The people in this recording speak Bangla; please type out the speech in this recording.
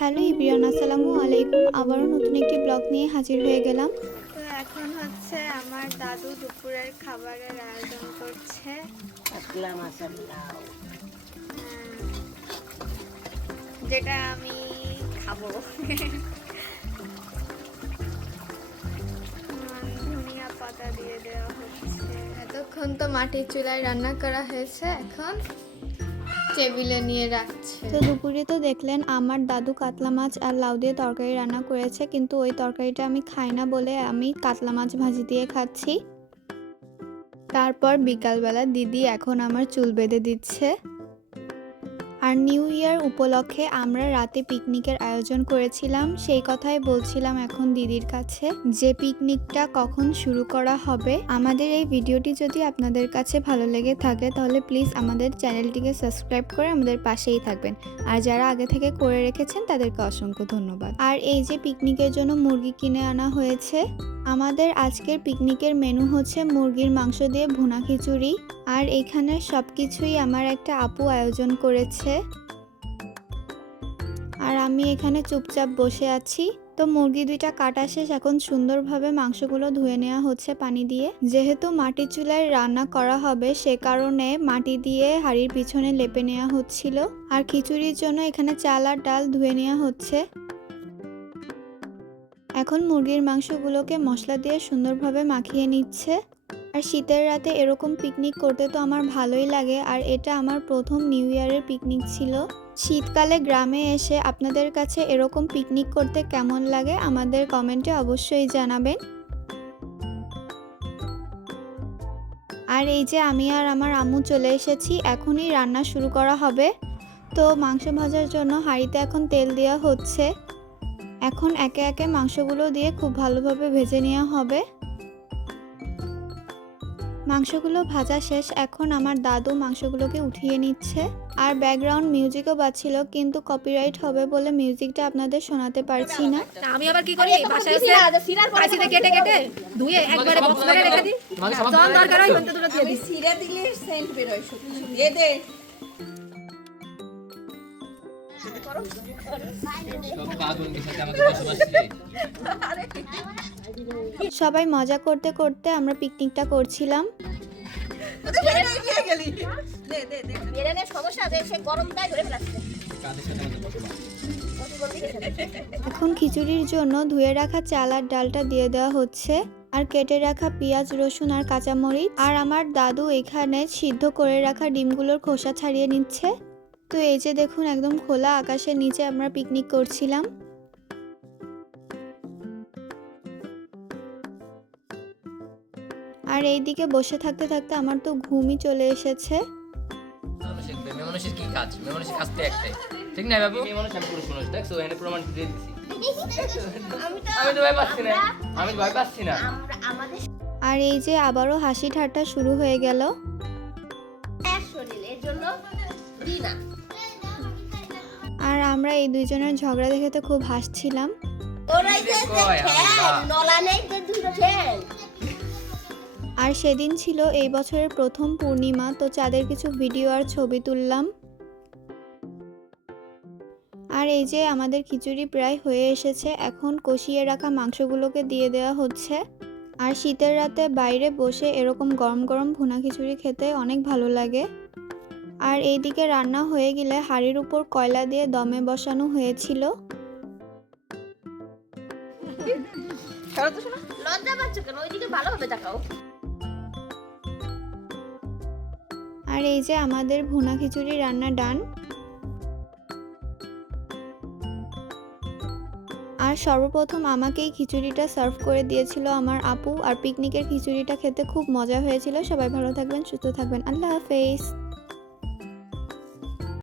হ্যালো এভরিওয়ান, আসসালামু আলাইকুম। আবারও নতুন একটি ব্লগ নিয়ে হাজির হয়ে গেলাম। তো এখন হচ্ছে আমার দাদু দুপুরের খাবারের আয়োজন করছে। যেটা আমি খাবো। ধনিয়া পাতা দিয়ে দেওয়া হচ্ছে। এতক্ষণ তো মাটির চুলায় রান্না করা হয়েছে, এখন টেবিলে নিয়ে রাখছে। তো দুপুরে তো দেখলেন আমার দাদু কাতলা মাছ আর লাউ দিয়ে তরকারি রান্না করেছে, কিন্তু ওই তরকারিটা আমি খাই না বলে আমি কাতলা মাছ ভাজি দিয়ে খাচ্ছি। তারপর বিকালবেলা দিদি এখন আমার চুল বেঁধে দিচ্ছে। আর নিউ ইয়ার উপলক্ষে আমরা রাতে পিকনিকের আয়োজন করেছিলাম, সেই কথাই বলছিলাম এখন দিদির কাছে যে পিকনিকটা কখন শুরু করা হবে। আমাদের এই ভিডিওটি যদি আপনাদের কাছে ভালো লেগে থাকে তাহলে প্লিজ আমাদের চ্যানেলটিকে সাবস্ক্রাইব করে আমাদের পাশেই থাকবেন। আর যারা আগে থেকে করে রেখেছেন তাদেরকে অসংখ্য ধন্যবাদ। আর এই যে পিকনিকের জন্য মুরগি কিনে আনা হয়েছে। আমাদের আজকের পিকনিকের মেনু হচ্ছে মুরগির মাংস দিয়ে ভুনা খিচুড়ি। আর এখানে সবকিছুই আমার একটা আপু আয়োজন করেছে, আর আমি এখানে চুপচাপ বসে আছি। তো মুরগি দুইটা কাটা শেষ, এখন সুন্দরভাবে মাংসগুলো ধুয়ে নেওয়া হচ্ছে পানি দিয়ে। যেহেতু মাটির চুলায় রান্না করা হবে সে কারণে মাটি দিয়ে হাঁড়ির পিছনে লেপে নেওয়া হচ্ছিল। আর খিচুড়ির জন্য এখানে চাল আর ডাল ধুয়ে নেওয়া হচ্ছে। এখন মুরগির মাংসগুলোকে মশলা দিয়ে সুন্দরভাবে মাখিয়ে নিচ্ছে। আর শীতের রাতে এরকম পিকনিক করতে তো আমার ভালোই লাগে, আর এটা আমার প্রথম নিউ ইয়ারের পিকনিক ছিল। শীতকালে গ্রামে এসে আপনাদের কাছে এরকম পিকনিক করতে কেমন লাগে আমাদের কমেন্টে অবশ্যই জানাবেন। আর এই যে আমি আর আমার আম্মু চলে এসেছি, এখনই রান্না শুরু করা হবে। তো মাংস ভাজার জন্য হাঁড়িতে এখন তেল দেওয়া হচ্ছে। এখন একে একে মাংসগুলো দিয়ে খুব ভালোভাবে ভেজে নেওয়া হবে। মাংসগুলো ভাজা শেষ, এখন আমার দাদু মাংসগুলোকে উঠিয়ে নিচ্ছে। আর ব্যাকগ্রাউন্ড মিউজিকও বাজছিল, কিন্তু কপিরাইট হবে বলে মিউজিকটা আপনাদের শোনাতে পারছি না। আমি আবার কি করি, বাসায় এসে কাঁচিতে কেটে কেটে ধুয়ে একবারে বক্স করে রেখে দিই। যখন দরকার হয় ওটা দুটো দিয়ে দিই। সিরা দিলে সেন্ট বের হয়, সত্যি দিয়ে দে। সবাই মজা করতে করতে আমরা পিকনিকটা করছিলাম। এখন খিচুড়ির জন্য ধুয়ে রাখা চাল আর ডালটা দিয়ে দেওয়া হচ্ছে, আর কেটে রাখা পেঁয়াজ, রসুন আর কাঁচামরিচ। আর আমার দাদু এখানে সিদ্ধ করে রাখা ডিমগুলোর খোসা ছাড়িয়ে নিচ্ছে। তো এই যে দেখুন, একদম খোলা আকাশের নিচে আমরা পিকনিক করছিলাম। আর এইদিকে বসে থাকতে থাকতে আমার তো ঘুমই চলে এসেছে। মেমনসির কি কাজ? মেমনসির কাজ তো একটাই, ঠিক না বাবু? মেমনস আমি পুরুষ মানুষ, দেখছো এখানে প্রমাণ দিয়ে দিছি। আমি তো ভয় পাচ্ছি না, আমি ভয় পাচ্ছি না। আর এই যে আবারও হাসি ঠাট্টা শুরু হয়ে গেল। আর আমরা এই দুইজনের ঝগড়া দেখে তো খুব হাসছিলাম। আর সেদিন ছিল এই বছরের প্রথম পূর্ণিমা, তো চাঁদের কিছু ভিডিও আর ছবি তুললাম। আর এই যে আমাদের খিচুড়ি প্রায় হয়ে এসেছে, এখন কষিয়ে রাখা মাংসগুলোকে দিয়ে দেওয়া হচ্ছে। আর শীতের রাতে বাইরে বসে এরকম গরম গরম ভুনা খিচুড়ি খেতে অনেক ভালো লাগে। আর এইদিকে রান্না হয়ে গেলে হাঁড়ির উপর কয়লা দিয়ে দমে বসানো হয়েছিল। আর এই যে আমাদের ভুনা খিচুড়ি রান্না ডান। আর সর্বপ্রথম আমাকেই খিচুড়িটা সার্ভ করে দিয়েছিল আমার আপু। আর পিকনিকের খিচুড়িটা খেতে খুব মজা হয়েছিল। সবাই ভালো থাকবেন, সুস্থ থাকবেন। আল্লাহ হাফেজ।